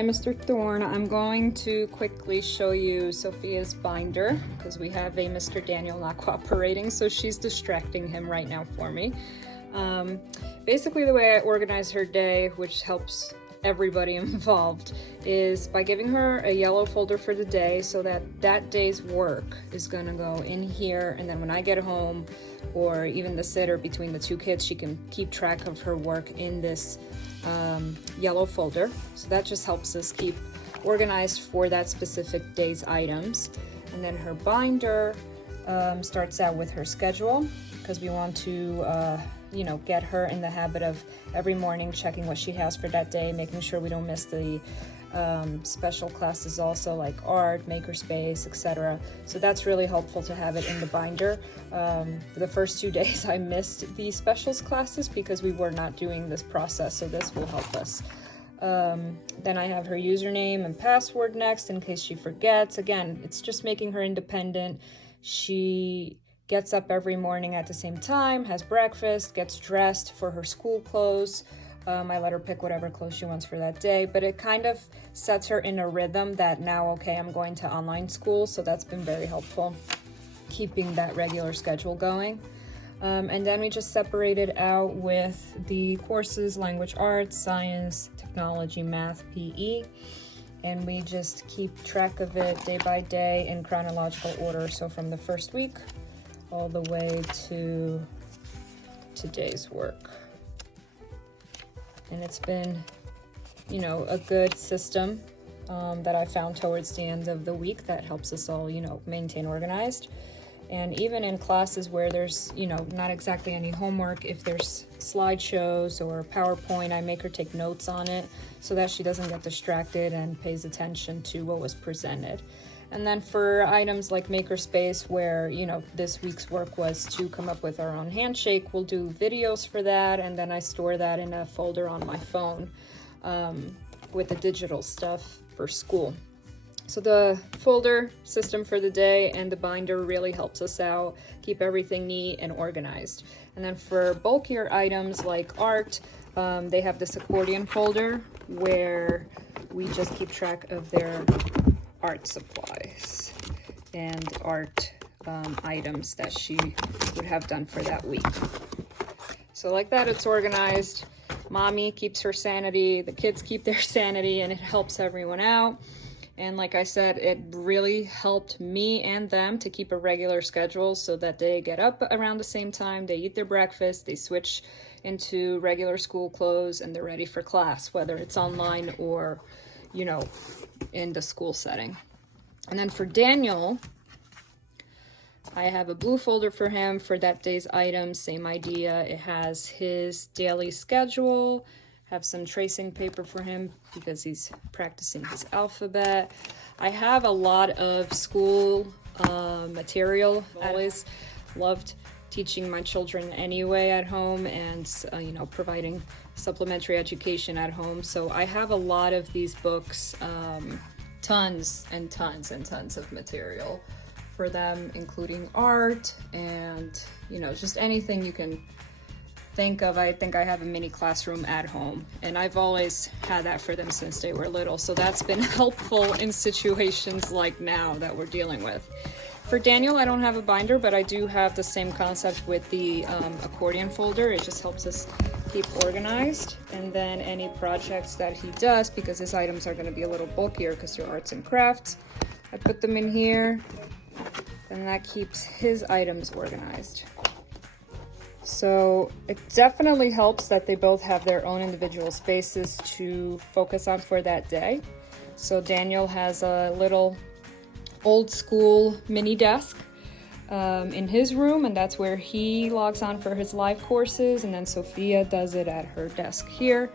Hi, Mr. Thorne. I'm going to quickly show you Sophia's binder because we have a Mr. Daniel not cooperating, so she's distracting him right now for me. Basically, the way I organize her day, which helps everybody involved, is by giving her a yellow folder for the day so that that day's work is gonna go in here, and then when I get home, or even the sitter between the two kids, she can keep track of her work in this yellow folder. So that just helps us keep organized for that specific day's items. And then her binder starts out with her schedule, because we want to get her in the habit of every morning checking what she has for that day, making sure we don't miss the special classes also, like art, makerspace, etc. So that's really helpful to have it in the binder. For the first 2 days I missed the specials classes because we were not doing this process, so this will help us. Then I have her username and password next in case she forgets. Again, it's just making her independent. She gets up every morning at the same time, has breakfast, gets dressed for her school clothes. I let her pick whatever clothes she wants for that day, but it kind of sets her in a rhythm that now, okay, I'm going to online school, so that's been very helpful, keeping that regular schedule going. And then we just separated out with the courses: language arts, science, technology, math, PE, and we just keep track of it day by day in chronological order, so from the first week all the way to today's work. And it's been, a good system that I found towards the end of the week that helps us all, maintain organized. And even in classes where there's, not exactly any homework, if there's slideshows or PowerPoint, I make her take notes on it so that she doesn't get distracted and pays attention to what was presented. And then for items like makerspace, where, this week's work was to come up with our own handshake, we'll do videos for that, and then I store that in a folder on my phone with the digital stuff for school. So the folder system for the day and the binder really helps us out, keep everything neat and organized. And then for bulkier items like art, they have this accordion folder where we just keep track of their art supplies and art items that she would have done for that week. So like that, it's organized. Mommy keeps her sanity, the kids keep their sanity, and it helps everyone out. And like I said, it really helped me and them to keep a regular schedule so that they get up around the same time, they eat their breakfast, they switch into regular school clothes, and they're ready for class, whether it's online or in the school setting. And then for Daniel, I have a blue folder for him for that day's items. Same idea. It has his daily schedule, have some tracing paper for him because he's practicing his alphabet. I have a lot of school material. I always loved teaching my children anyway at home, and providing supplementary education at home. So I have a lot of these books, tons and tons and tons of material for them, including art and just anything you can think of. I think I have a mini classroom at home, and I've always had that for them since they were little, so that's been helpful in situations like now that we're dealing with. For Daniel, I don't have a binder, but I do have the same concept with the accordion folder. It just helps us keep organized. And then any projects that he does, because his items are going to be a little bulkier because they're arts and crafts, I put them in here, and that keeps his items organized. So it definitely helps that they both have their own individual spaces to focus on for that day. So Daniel has a little old school mini desk in his room, and that's where he logs on for his live courses. And then Sophia does it at her desk here,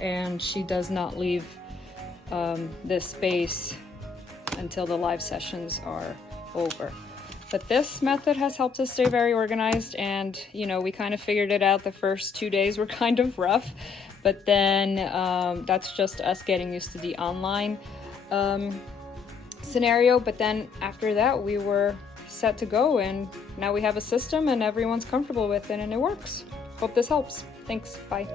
and she does not leave this space until the live sessions are over. But this method has helped us stay very organized, and we kind of figured it out. The first 2 days were kind of rough, but then that's just us getting used to the online scenario. But then after that, we were set to go, and now we have a system and everyone's comfortable with it, and it works. Hope this helps. Thanks. Bye.